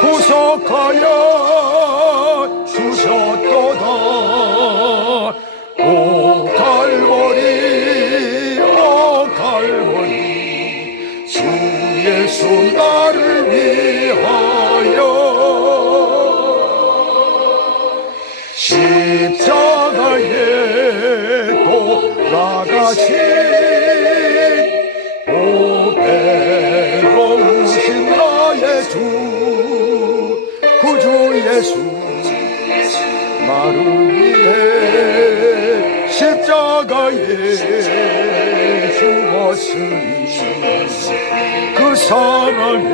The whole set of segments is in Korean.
구속하여 주셨도다. 오 갈보리, 오 갈보리, 주 예수 나를 위하여 십자가에 돌아가신 오배로우신 나의 주, 구주 예수 나를 위해 십자가에 죽었으니 그 사랑에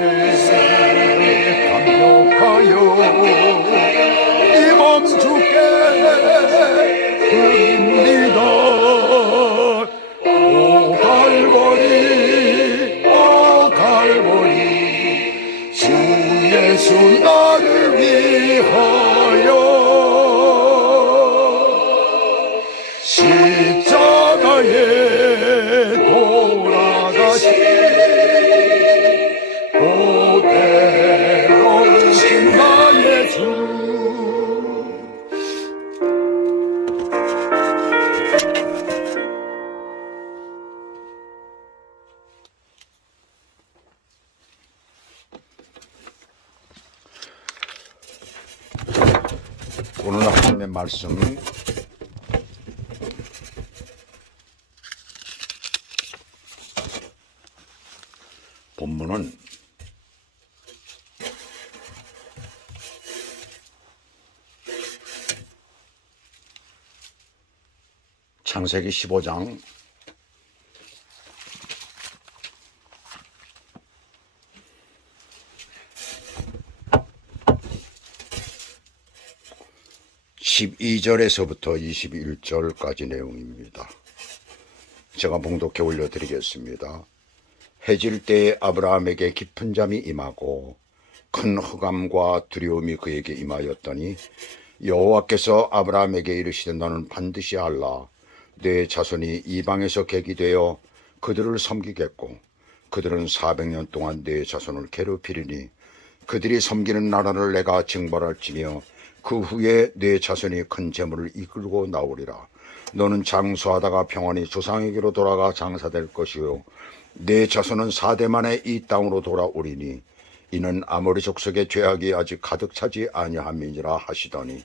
감격하여 이 몸 주께 드립니다. 오 갈보리, 오 갈보리, 주 예수 나를 위하여 십자가에 돌아가신 보배로우신 나의 주. 오늘 하나님의 말씀 본문은 창세기 15장 12절에서부터 21절까지 내용입니다. 제가 봉독해 올려드리겠습니다. 해질 때에 아브라함에게 깊은 잠이 임하고 큰 흑암과 두려움이 그에게 임하였더니 여호와께서 아브라함에게 이르시되 너는 반드시 알라. 내 자손이 이방에서 객이 되어 그들을 섬기겠고 그들은 400년 동안 내 자손을 괴롭히리니 그들이 섬기는 나라를 내가 징벌할지며 그 후에 내 자손이 큰 재물을 이끌고 나오리라. 너는 장수하다가 평안히 조상에게로 돌아가 장사될 것이요 내 자손은 4대 만에 이 땅으로 돌아오리니 이는 아모리 족속의 죄악이 아직 가득 차지 아니함이니라 하시더니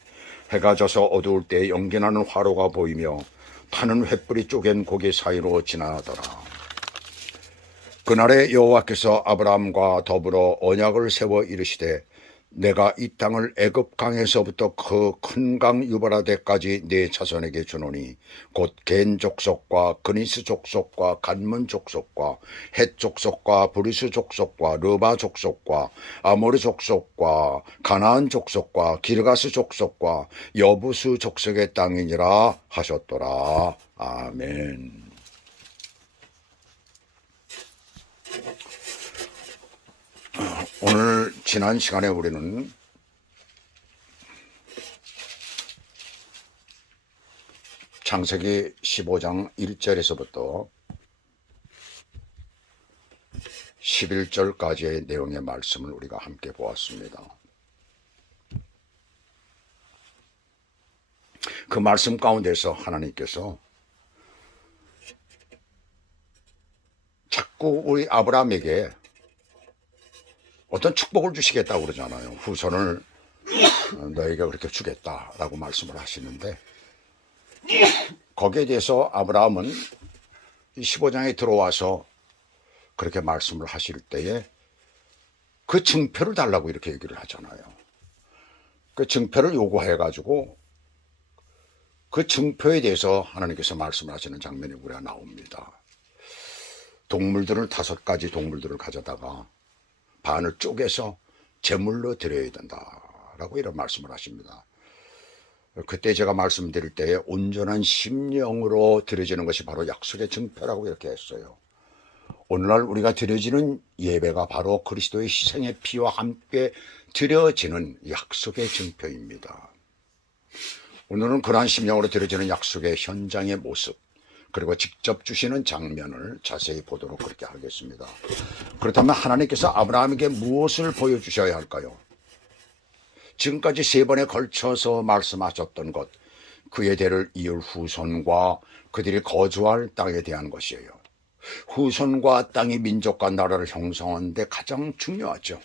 해가 져서 어두울 때 연기나는 화로가 보이며 타는 횃불이 쪼갠 고개 사이로 지나가더라. 그날에 여호와께서 아브라함과 더불어 언약을 세워 이르시되 내가 이 땅을 애굽 강에서부터 그 큰 강 유브라데까지 네 자손에게 주노니 곧 겐 족속과 그니스 족속과 간문 족속과 헷 족속과 브리스 족속과 르바 족속과 아모리 족속과 가나안 족속과 기르가스 족속과 여부수 족속의 땅이니라 하셨더라. 아멘. 오늘 지난 시간에 우리는 창세기 15장 1절에서부터 11절까지의 내용의 말씀을 우리가 함께 보았습니다. 그 말씀 가운데서 하나님께서 자꾸 우리 아브라함에게 어떤 축복을 주시겠다고 그러잖아요. 후손을 너에게 그렇게 주겠다라고 말씀을 하시는데 거기에 대해서 아브라함은 15장에 들어와서 그렇게 말씀을 하실 때에 그 증표를 달라고 이렇게 얘기를 하잖아요. 그 증표를 요구해가지고 그 증표에 대해서 하나님께서 말씀을 하시는 장면이 우리가 나옵니다. 동물들을 5가지 동물들을 가져다가 반을 쪼개서 제물로 드려야 된다라고 이런 말씀을 하십니다. 그때 제가 말씀드릴 때에 온전한 심령으로 드려지는 것이 바로 약속의 증표라고 이렇게 했어요. 오늘날 우리가 드려지는 예배가 바로 그리스도의 희생의 피와 함께 드려지는 약속의 증표입니다. 오늘은 그러한 심령으로 드려지는 약속의 현장의 모습, 그리고 직접 주시는 장면을 자세히 보도록 그렇게 하겠습니다. 그렇다면 하나님께서 아브라함에게 무엇을 보여주셔야 할까요? 지금까지 3번에 걸쳐서 말씀하셨던 것, 그의 대를 이을 후손과 그들이 거주할 땅에 대한 것이에요. 후손과 땅이 민족과 나라를 형성하는데 가장 중요하죠.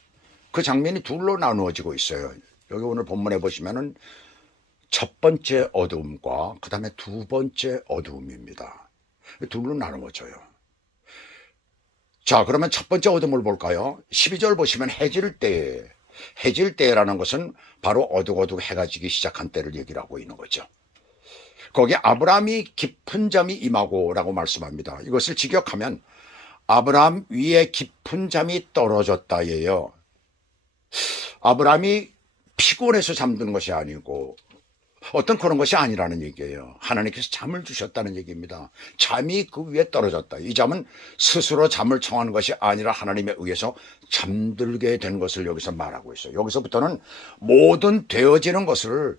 그 장면이 둘로 나누어지고 있어요. 여기 오늘 본문에 보시면은 첫 번째 어두움과 그 다음에 두 번째 어두움입니다. 둘로 나누어져요. 자, 그러면 첫 번째 어둠을 볼까요? 12절 보시면 해질 때라는 것은 바로 어둑어둑 해가 지기 시작한 때를 얘기를 하고 있는 거죠. 거기에 아브라함이 깊은 잠이 임하고라고 말씀합니다. 이것을 직역하면 아브라함 위에 깊은 잠이 떨어졌다예요. 아브라함이 피곤해서 잠드는 것이 아니고 어떤 그런 것이 아니라는 얘기예요. 하나님께서 잠을 주셨다는 얘기입니다. 잠이 그 위에 떨어졌다. 이 잠은 스스로 잠을 청하는 것이 아니라 하나님에 의해서 잠들게 된 것을 여기서 말하고 있어요. 여기서부터는 모든 되어지는 것을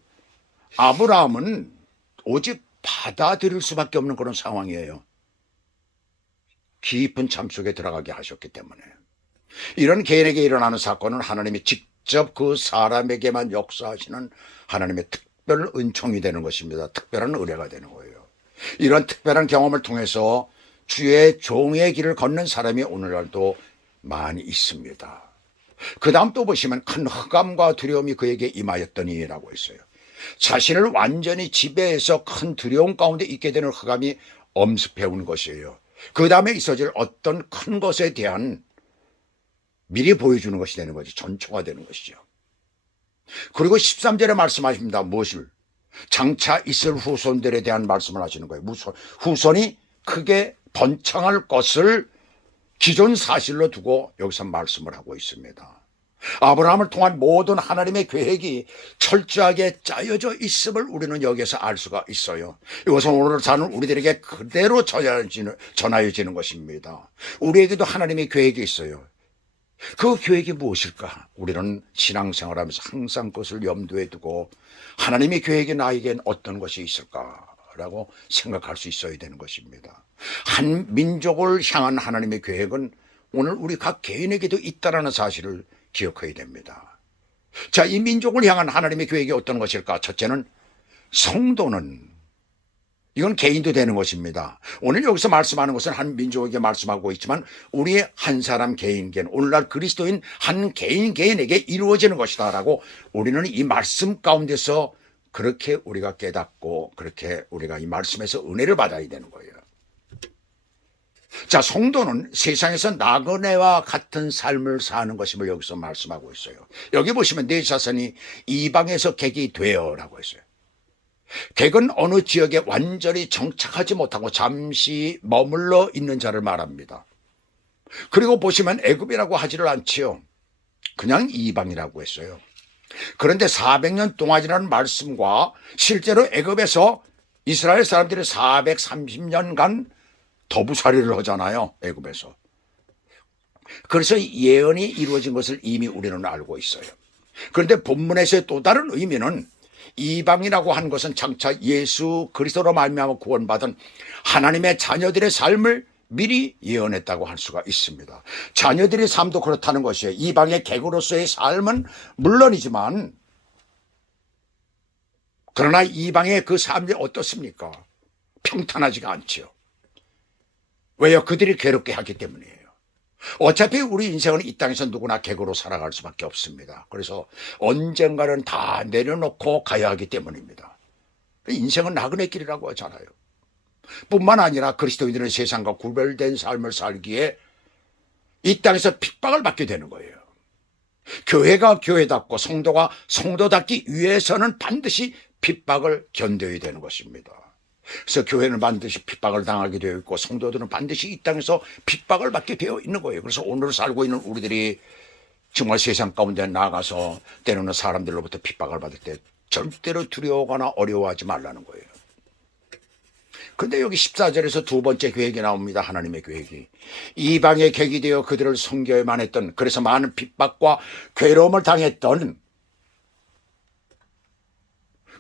아브라함은 오직 받아들일 수밖에 없는 그런 상황이에요. 깊은 잠 속에 들어가게 하셨기 때문에. 이런 개인에게 일어나는 사건은 하나님이 직접 그 사람에게만 역사하시는 하나님의 특별 은총이 되는 것입니다. 특별한 은혜가 되는 거예요. 이런 특별한 경험을 통해서 주의 종의 길을 걷는 사람이 오늘날도 많이 있습니다. 그 다음 또 보시면 큰 흑암과 두려움이 그에게 임하였더니 라고 했어요. 자신을 완전히 지배해서 큰 두려움 가운데 있게 되는 흑암이 엄습해온 것이에요. 그 다음에 있어질 어떤 큰 것에 대한 미리 보여주는 것이 되는 거죠. 전초가 되는 것이죠. 그리고 13절에 말씀하십니다. 무엇을? 장차 있을 후손들에 대한 말씀을 하시는 거예요. 후손이 크게 번창할 것을 기존 사실로 두고 여기서 말씀을 하고 있습니다. 아브라함을 통한 모든 하나님의 계획이 철저하게 짜여져 있음을 우리는 여기에서 알 수가 있어요. 이것은 오늘 사는 우리들에게 그대로 전하여지는 것입니다. 우리에게도 하나님의 계획이 있어요. 그 계획이 무엇일까? 우리는 신앙생활하면서 항상 그것을 염두에 두고 하나님의 계획이 나에겐 어떤 것이 있을까라고 생각할 수 있어야 되는 것입니다. 한 민족을 향한 하나님의 계획은 오늘 우리 각 개인에게도 있다는 사실을 기억해야 됩니다. 자, 이 민족을 향한 하나님의 계획이 어떤 것일까? 첫째는 성도는, 이건 개인도 되는 것입니다. 오늘 여기서 말씀하는 것은 한 민족에게 말씀하고 있지만 우리의 한 사람 개인에게, 오늘날 그리스도인 한 개인에게 이루어지는 것이다 라고 우리는 이 말씀 가운데서 그렇게 우리가 깨닫고 그렇게 우리가 이 말씀에서 은혜를 받아야 되는 거예요. 자, 성도는 세상에서 나그네와 같은 삶을 사는 것임을 여기서 말씀하고 있어요. 여기 보시면 내 자손이 이방에서 객이 되어 라고 했어요. 객은 어느 지역에 완전히 정착하지 못하고 잠시 머물러 있는 자를 말합니다. 그리고 보시면 애굽이라고 하지를 않지요. 그냥 이방이라고 했어요. 그런데 400년 동안이라는 말씀과 실제로 애굽에서 이스라엘 사람들이 430년간 더부살이를 하잖아요. 애굽에서. 그래서 예언이 이루어진 것을 이미 우리는 알고 있어요. 그런데 본문에서의 또 다른 의미는 이방이라고 하는 것은 장차 예수 그리스도로 말미암아 구원받은 하나님의 자녀들의 삶을 미리 예언했다고 할 수가 있습니다. 자녀들의 삶도 그렇다는 것이에요. 이방의 객으로서의 삶은 물론이지만 그러나 이방의 그 삶이 어떻습니까? 평탄하지가 않지요. 왜요? 그들이 괴롭게 하기 때문이에요. 어차피 우리 인생은 이 땅에서 누구나 객으로 살아갈 수밖에 없습니다. 그래서 언젠가는 다 내려놓고 가야 하기 때문입니다. 인생은 나그네 길이라고 하잖아요. 뿐만 아니라 그리스도인들은 세상과 구별된 삶을 살기에 이 땅에서 핍박을 받게 되는 거예요. 교회가 교회답고 성도가 성도답기 위해서는 반드시 핍박을 견뎌야 되는 것입니다. 그래서 교회는 반드시 핍박을 당하게 되어 있고 성도들은 반드시 이 땅에서 핍박을 받게 되어 있는 거예요. 그래서 오늘 살고 있는 우리들이 정말 세상 가운데 나가서 때로는 사람들로부터 핍박을 받을 때 절대로 두려워하거나 어려워하지 말라는 거예요. 그런데 여기 14절에서 두 번째 계획이 나옵니다. 하나님의 계획이. 이방의 객이 되어 그들을 섬겨야만 했던, 그래서 많은 핍박과 괴로움을 당했던,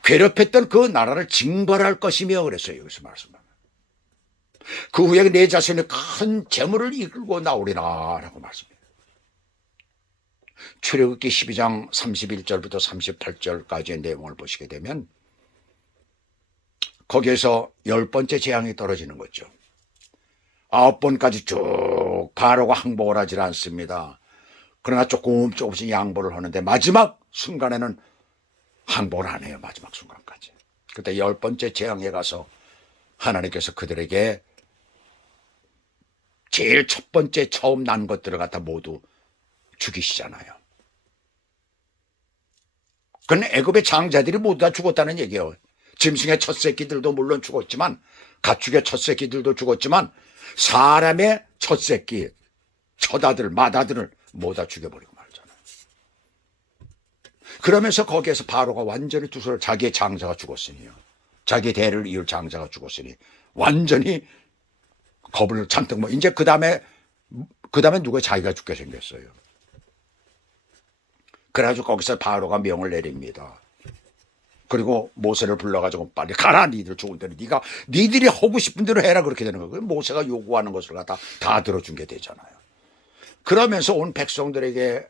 괴롭혔던 그 나라를 징벌할 것이며 그랬어요. 여기서 말씀하면. 그 후에 내 자손이 큰 재물을 이끌고 나오리라 라고 말씀해요. 출애굽기 12장 31절부터 38절까지의 내용을 보시게 되면 거기에서 10번째 재앙이 떨어지는 거죠. 9번까지 쭉 가로가 항복을 하지 않습니다. 그러나 조금씩 양보를 하는데 마지막 순간에는 항복을 안 해요. 마지막 순간까지. 그때 10번째 재앙에 가서 하나님께서 그들에게 제일 첫 번째 처음 난 것들을 갖다 모두 죽이시잖아요. 그건 애굽의 장자들이 모두 다 죽었다는 얘기예요. 짐승의 첫 새끼들도 물론 죽었지만, 가축의 첫 새끼들도 죽었지만, 사람의 첫 새끼, 첫 아들, 맏아들을 모두 다 죽여버리고 말잖아요. 그러면서 거기에서 바로가 완전히 두서를, 자기의 장자가 죽었으니요, 자기 대를 이을 장자가 죽었으니 완전히 겁을 잔뜩 이제 그 다음에 누가 자기가 죽게 생겼어요. 그래가지고 거기서 바로가 명을 내립니다. 그리고 모세를 불러가지고 빨리 가라, 니들 좋은 대로 니들이 하고 싶은 대로 해라, 그렇게 되는 거예요. 모세가 요구하는 것을 갖다 다 들어준 게 되잖아요. 그러면서 온 백성들에게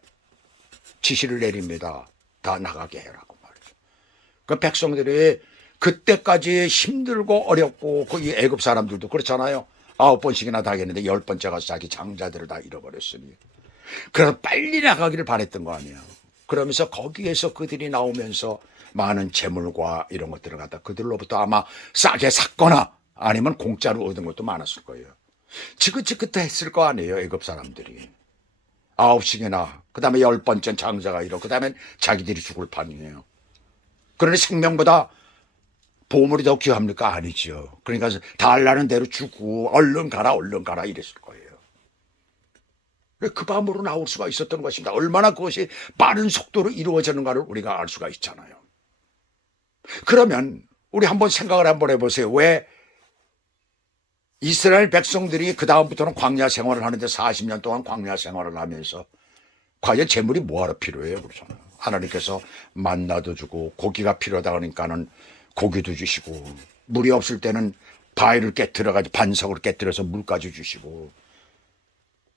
지시를 내립니다. 다 나가게 해라고 말이죠. 그 백성들이 그때까지 힘들고 어렵고 그 애굽 사람들도 그렇잖아요. 9번씩이나 당했는데 10번째 가서 자기 장자들을 다 잃어버렸으니 그래서 빨리 나가기를 바랬던 거 아니에요. 그러면서 거기에서 그들이 나오면서 많은 재물과 이런 것들을 갖다 그들로부터 아마 싸게 샀거나 아니면 공짜로 얻은 것도 많았을 거예요. 지긋지긋 했을 거 아니에요. 애굽 사람들이 9씩이나, 그 다음에 10번째 장자가 이러고, 그 다음에 자기들이 죽을 판이에요. 그러니 생명보다 보물이 더 귀합니까? 아니죠. 그러니까 달라는 대로 주고 얼른 가라 이랬을 거예요. 그 밤으로 나올 수가 있었던 것입니다. 얼마나 그것이 빠른 속도로 이루어지는가를 우리가 알 수가 있잖아요. 그러면 우리 한번 생각을 한번 해보세요. 왜 이스라엘 백성들이 그 다음부터는 광야 생활을 하는데 40년 동안 광야 생활을 하면서 과연 재물이 뭐하러 필요해요? 그렇잖아요. 하나님께서 만나도 주고 고기가 필요하다 그러니까는 고기도 주시고, 물이 없을 때는 바위를 깨뜨려가지고 반석을 깨뜨려서 물까지 주시고,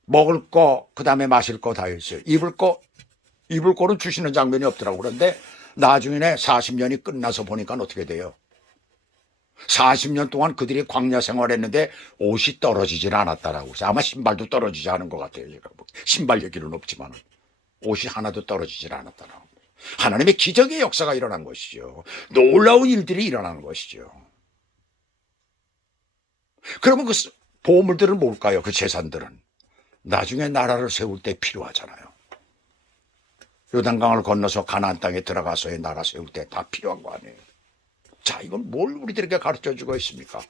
먹을 거, 그 다음에 마실 거 다 했어요. 입을 거는 주시는 장면이 없더라고. 그런데 나중에 40년이 끝나서 보니까 어떻게 돼요? 40년 동안 그들이 광야 생활했는데 옷이 떨어지질 않았다라고. 아마 신발도 떨어지지 않은 것 같아요. 제가 신발 얘기는 없지만 옷이 하나도 떨어지질 않았다라고. 하나님의 기적의 역사가 일어난 것이죠. 놀라운 일들이 일어나는 것이죠. 그러면 그 보물들은 뭘까요? 그 재산들은 나중에 나라를 세울 때 필요하잖아요. 요단강을 건너서 가나안 땅에 들어가서의 나라 세울 때 다 필요한 거 아니에요. 자, 이건 뭘 우리들에게 가르쳐주고 있습니까?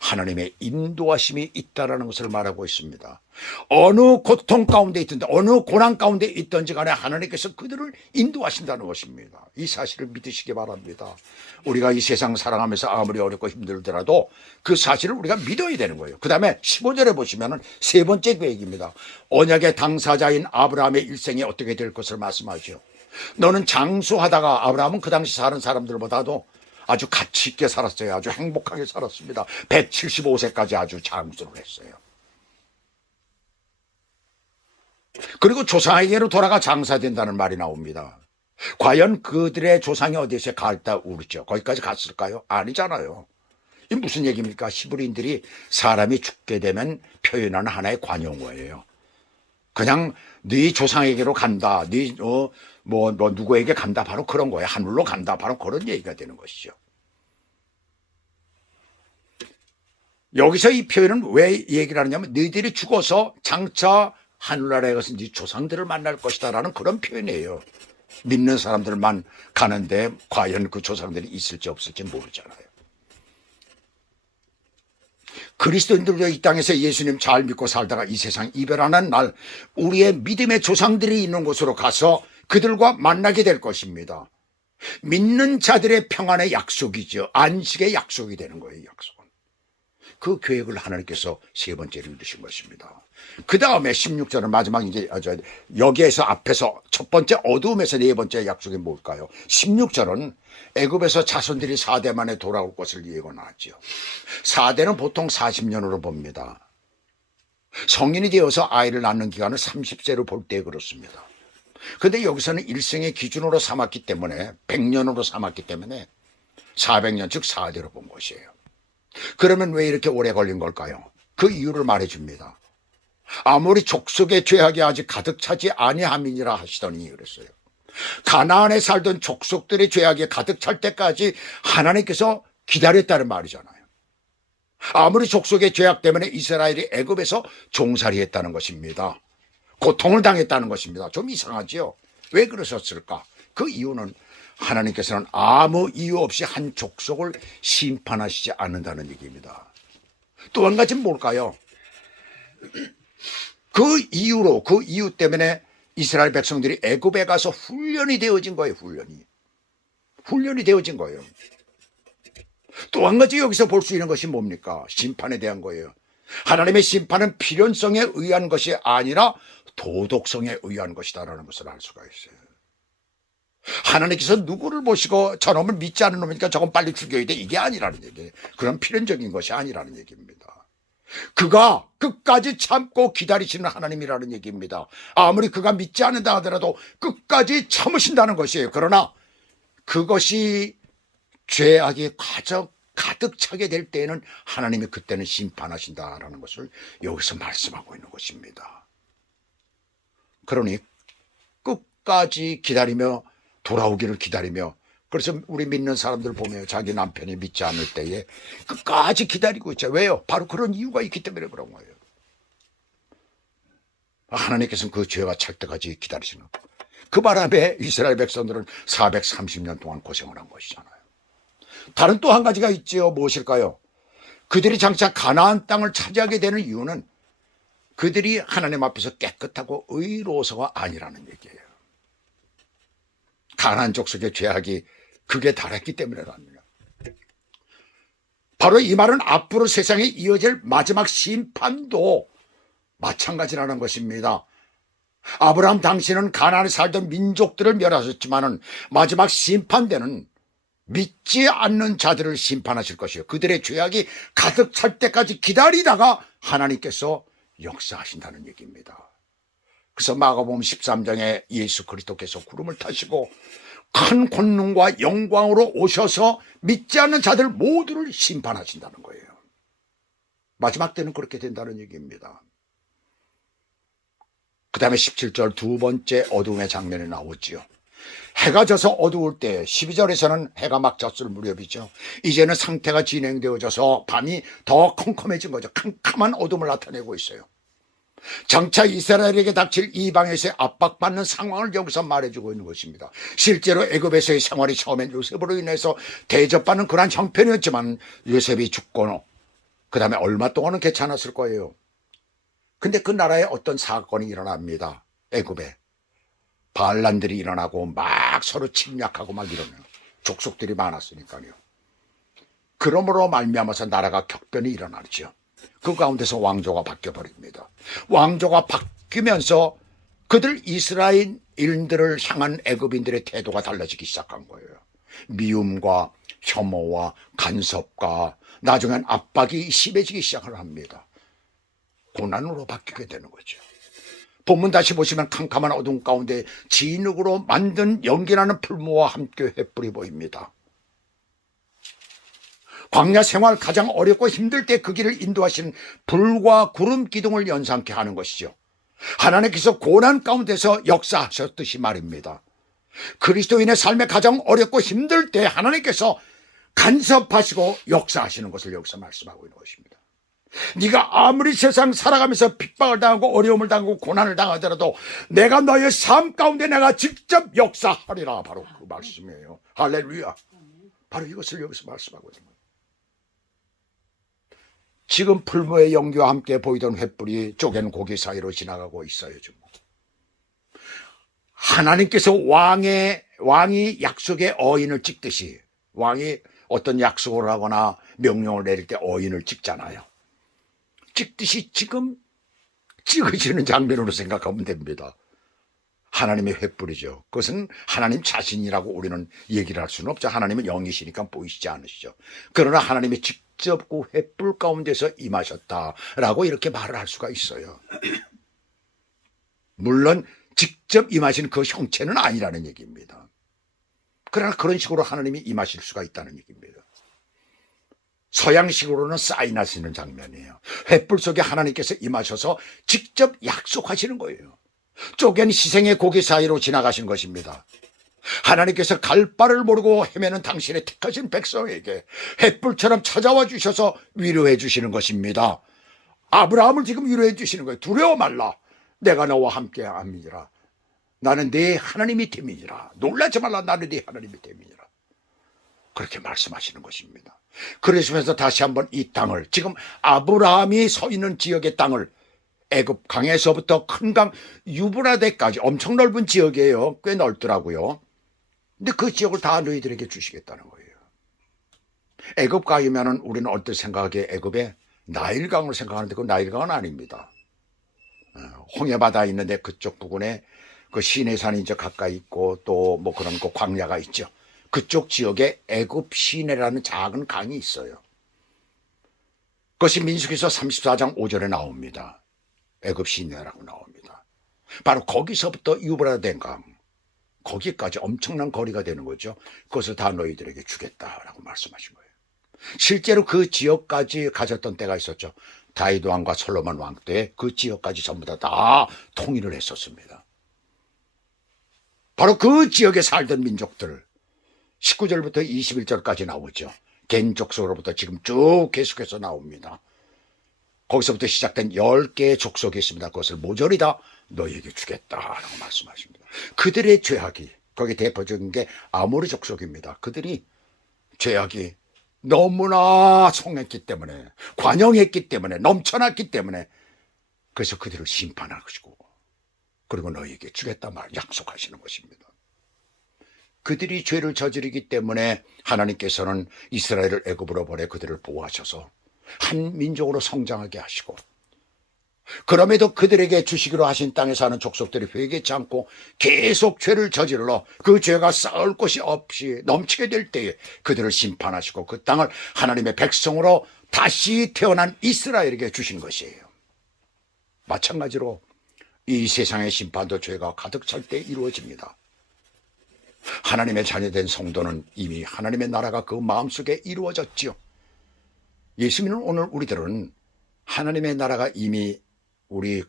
하나님의 인도하심이 있다는 것을 말하고 있습니다. 어느 고통 가운데 있든지 어느 고난 가운데 있든지 간에 하나님께서 그들을 인도하신다는 것입니다. 이 사실을 믿으시기 바랍니다. 우리가 이 세상 살아가면서 아무리 어렵고 힘들더라도 그 사실을 우리가 믿어야 되는 거예요. 그 다음에 15절에 보시면 세 번째 계획입니다. 언약의 당사자인 아브라함의 일생이 어떻게 될 것을 말씀하죠. 너는 장수하다가, 아브라함은 그 당시 사는 사람들보다도 아주 가치 있게 살았어요. 아주 행복하게 살았습니다. 175세까지 아주 장수를 했어요. 그리고 조상에게로 돌아가 장사된다는 말이 나옵니다. 과연 그들의 조상이 어디서 갈다 우르죠? 거기까지 갔을까요? 아니잖아요. 이 무슨 얘기입니까? 히브리인들이 사람이 죽게 되면 표현하는 하나의 관용어예요. 그냥 네 조상에게로 간다, 누구에게 간다, 바로 그런 거예요. 하늘로 간다, 바로 그런 얘기가 되는 것이죠. 여기서 이 표현은 왜 얘기를 하느냐면 너희들이 죽어서 장차 하늘나라에 가서 네 조상들을 만날 것이다 라는 그런 표현이에요. 믿는 사람들만 가는데 과연 그 조상들이 있을지 없을지 모르잖아요. 그리스도인들도 이 땅에서 예수님 잘 믿고 살다가 이 세상 이별하는 날 우리의 믿음의 조상들이 있는 곳으로 가서 그들과 만나게 될 것입니다. 믿는 자들의 평안의 약속이죠. 안식의 약속이 되는 거예요. 약속은. 그 계획을 하나님께서 세 번째로 이루신 것입니다. 그 다음에 16절은 마지막 이제 여기에서 앞에서 첫 번째 어두움에서 네 번째 약속이 뭘까요? 16절은 애굽에서 자손들이 4대 만에 돌아올 것을 예고하죠. 4대는 보통 40년으로 봅니다. 성인이 되어서 아이를 낳는 기간을 30세로 볼 때 그렇습니다. 그런데 여기서는 일생의 기준으로 삼았기 때문에 100년으로 삼았기 때문에 400년 즉 4대로 본 것이에요. 그러면 왜 이렇게 오래 걸린 걸까요? 그 이유를 말해줍니다. 아무리 족속의 죄악이 아직 가득 차지 아니함이니라 하시더니 그랬어요. 가나안에 살던 족속들의 죄악이 가득 찰 때까지 하나님께서 기다렸다는 말이잖아요. 아무리 족속의 죄악 때문에 이스라엘이 애굽에서 종살이했다는 것입니다. 고통을 당했다는 것입니다. 좀 이상하지요? 왜 그러셨을까? 그 이유는 하나님께서는 아무 이유 없이 한 족속을 심판하시지 않는다는 얘기입니다. 또 한 가지는 뭘까요? 그 이유 때문에 이스라엘 백성들이 애굽에 가서 훈련이 되어진 거예요. 훈련이 되어진 거예요. 또 한 가지 여기서 볼 수 있는 것이 뭡니까? 심판에 대한 거예요. 하나님의 심판은 필연성에 의한 것이 아니라 도덕성에 의한 것이다라는 것을 알 수가 있어요. 하나님께서 누구를 보시고 저놈을 믿지 않는 놈이니까 저건 빨리 죽여야 돼, 이게 아니라는 얘기예요. 그런 필연적인 것이 아니라는 얘기입니다. 그가 끝까지 참고 기다리시는 하나님이라는 얘기입니다. 아무리 그가 믿지 않는다 하더라도 끝까지 참으신다는 것이에요. 그러나 그것이 죄악이 가득 차게 될 때에는 하나님이 그때는 심판하신다라는 것을 여기서 말씀하고 있는 것입니다. 그러니 끝까지 기다리며 돌아오기를 기다리며, 그래서 우리 믿는 사람들 보면 자기 남편이 믿지 않을 때에 끝까지 기다리고 있죠. 왜요? 바로 그런 이유가 있기 때문에 그런 거예요. 하나님께서는 그 죄가 찰 때까지 기다리시는 거예요. 그 바람에 이스라엘 백성들은 430년 동안 고생을 한 것이잖아요. 다른 또 한 가지가 있지요. 무엇일까요? 그들이 장차 가나안 땅을 차지하게 되는 이유는 그들이 하나님 앞에서 깨끗하고 의로워서가 아니라는 얘기예요. 가나안 족속의 죄악이 극에 달했기 때문이랍니다. 바로 이 말은 앞으로 세상에 이어질 마지막 심판도 마찬가지라는 것입니다. 아브라함 당시는 가나안에 살던 민족들을 멸하셨지만은 마지막 심판 때는 믿지 않는 자들을 심판하실 것이요, 그들의 죄악이 가득 찰 때까지 기다리다가 하나님께서 역사하신다는 얘기입니다. 그래서 마가복음 13장에 예수 그리스도께서 구름을 타시고 큰 권능과 영광으로 오셔서 믿지 않는 자들 모두를 심판하신다는 거예요. 마지막 때는 그렇게 된다는 얘기입니다. 그 다음에 17절 두 번째 어두움의 장면이 나오지요. 해가 져서 어두울 때, 12절에서는 해가 막 졌을 무렵이죠. 이제는 상태가 진행되어져서 밤이 더 컴컴해진 거죠. 캄캄한 어둠을 나타내고 있어요. 장차 이스라엘에게 닥칠 이방에서의 압박받는 상황을 여기서 말해주고 있는 것입니다. 실제로 애굽에서의 생활이 처음엔 요셉으로 인해서 대접받는 그러한 형편이었지만 요셉이 죽고 그 다음에 얼마 동안은 괜찮았을 거예요. 근데 그 나라에 어떤 사건이 일어납니다. 애굽에 반란들이 일어나고 막 서로 침략하고 막 이러면, 족속들이 많았으니까요. 그러므로 말미암아서 나라가 격변이 일어나죠. 그 가운데서 왕조가 바뀌어버립니다. 왕조가 바뀌면서 그들 이스라엘인들을 향한 애굽인들의 태도가 달라지기 시작한 거예요. 미움과 혐오와 간섭과 나중엔 압박이 심해지기 시작을 합니다. 고난으로 바뀌게 되는 거죠. 본문 다시 보시면 캄캄한 어둠 가운데 진흙으로 만든 연기나는 풀무와 함께 횃불이 보입니다. 광야 생활 가장 어렵고 힘들 때 그 길을 인도하시는 불과 구름 기둥을 연상케 하는 것이죠. 하나님께서 고난 가운데서 역사하셨듯이 말입니다. 그리스도인의 삶에 가장 어렵고 힘들 때 하나님께서 간섭하시고 역사하시는 것을 여기서 말씀하고 있는 것입니다. 네가 아무리 세상 살아가면서 핍박을 당하고 어려움을 당하고 고난을 당하더라도 내가 너의 삶 가운데 내가 직접 역사하리라, 바로 그 말씀이에요. 할렐루야. 바로 이것을 여기서 말씀하고 있는 거예요. 지금 풀무의 연기와 함께 보이던 횃불이 쪼갠 고기 사이로 지나가고 있어요. 지금 하나님께서 왕이 약속의 어인을 찍듯이, 왕이 어떤 약속을 하거나 명령을 내릴 때 어인을 찍잖아요. 찍듯이 지금 찍어지는 장면으로 생각하면 됩니다. 하나님의 횃불이죠. 그것은 하나님 자신이라고 우리는 얘기를 할 수는 없죠. 하나님은 영이시니까 보이시지 않으시죠. 그러나 하나님이 직접 그 횃불 가운데서 임하셨다라고 이렇게 말을 할 수가 있어요. 물론 직접 임하신 그 형체는 아니라는 얘기입니다. 그러나 그런 식으로 하나님이 임하실 수가 있다는 얘기입니다. 서양식으로는 사인하시는 장면이에요. 횃불 속에 하나님께서 임하셔서 직접 약속하시는 거예요. 쪼갠 희생의 고기 사이로 지나가신 것입니다. 하나님께서 갈 바를 모르고 헤매는 당신의 택하신 백성에게 횃불처럼 찾아와 주셔서 위로해 주시는 것입니다. 아브라함을 지금 위로해 주시는 거예요. 두려워 말라. 내가 너와 함께 함이니라. 나는 네 하나님이 됨이니라. 놀라지 말라. 나는 네 하나님이 됨이니라. 그렇게 말씀하시는 것입니다. 그러시면서 다시 한번 이 땅을, 지금 아브라함이 서 있는 지역의 땅을, 애굽 강에서부터 큰 강 유브라데까지 엄청 넓은 지역이에요. 꽤 넓더라고요. 근데 그 지역을 다 너희들에게 주시겠다는 거예요. 애굽 강이면은 우리는 어떤 생각에 애굽에 나일강을 생각하는데 그 나일강은 아닙니다. 홍해바다 있는데 그쪽 부근에 그 시내산이 이제 가까이 있고 또 뭐 그런 그 광야가 있죠. 그쪽 지역에 애굽 시내라는 작은 강이 있어요. 그것이 민수기서 34장 5절에 나옵니다. 애굽 시내라고 나옵니다. 바로 거기서부터 유브라데 강, 거기까지 엄청난 거리가 되는 거죠. 그것을 다 너희들에게 주겠다라고 말씀하신 거예요. 실제로 그 지역까지 가졌던 때가 있었죠. 다윗 왕과 솔로몬 왕 때 그 지역까지 전부 다 통일을 했었습니다. 바로 그 지역에 살던 민족들, 19절부터 21절까지 나오죠. 겐 족속으로부터 지금 쭉 계속해서 나옵니다. 거기서부터 시작된 10개의 족속이 있습니다. 그것을 모조리 다 너희에게 주겠다라고 말씀하십니다. 그들의 죄악이, 거기 대표적인 게 아모리 족속입니다. 그들이 죄악이 너무나 성했기 때문에, 관영했기 때문에, 넘쳐났기 때문에, 그래서 그들을 심판하시고 그리고 너희에게 주겠다 말 약속하시는 것입니다. 그들이 죄를 저지르기 때문에 하나님께서는 이스라엘을 애굽으로 보내 그들을 보호하셔서 한 민족으로 성장하게 하시고, 그럼에도 그들에게 주시기로 하신 땅에 사는 족속들이 회개치 않고 계속 죄를 저질러 그 죄가 쌓을 곳이 없이 넘치게 될 때에 그들을 심판하시고 그 땅을 하나님의 백성으로 다시 태어난 이스라엘에게 주신 것이에요. 마찬가지로 이 세상의 심판도 죄가 가득 찰 때 이루어집니다. 하나님의 자녀된 성도는 이미 하나님의 나라가 그 마음속에 이루어졌지요. 예수 믿는 오늘 우리들은 하나님의 나라가 이미 우리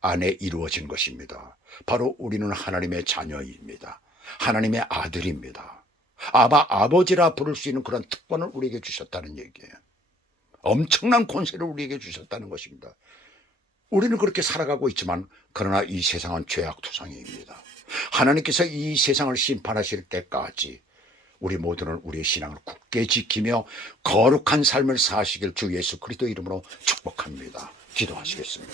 안에 이루어진 것입니다. 바로 우리는 하나님의 자녀입니다. 하나님의 아들입니다. 아버지라 부를 수 있는 그런 특권을 우리에게 주셨다는 얘기예요. 엄청난 권세를 우리에게 주셨다는 것입니다. 우리는 그렇게 살아가고 있지만 그러나 이 세상은 죄악투성이입니다. 하나님께서 이 세상을 심판하실 때까지 우리 모두는 우리의 신앙을 굳게 지키며 거룩한 삶을 사시길 주 예수 그리스도 이름으로 축복합니다. 기도하시겠습니다.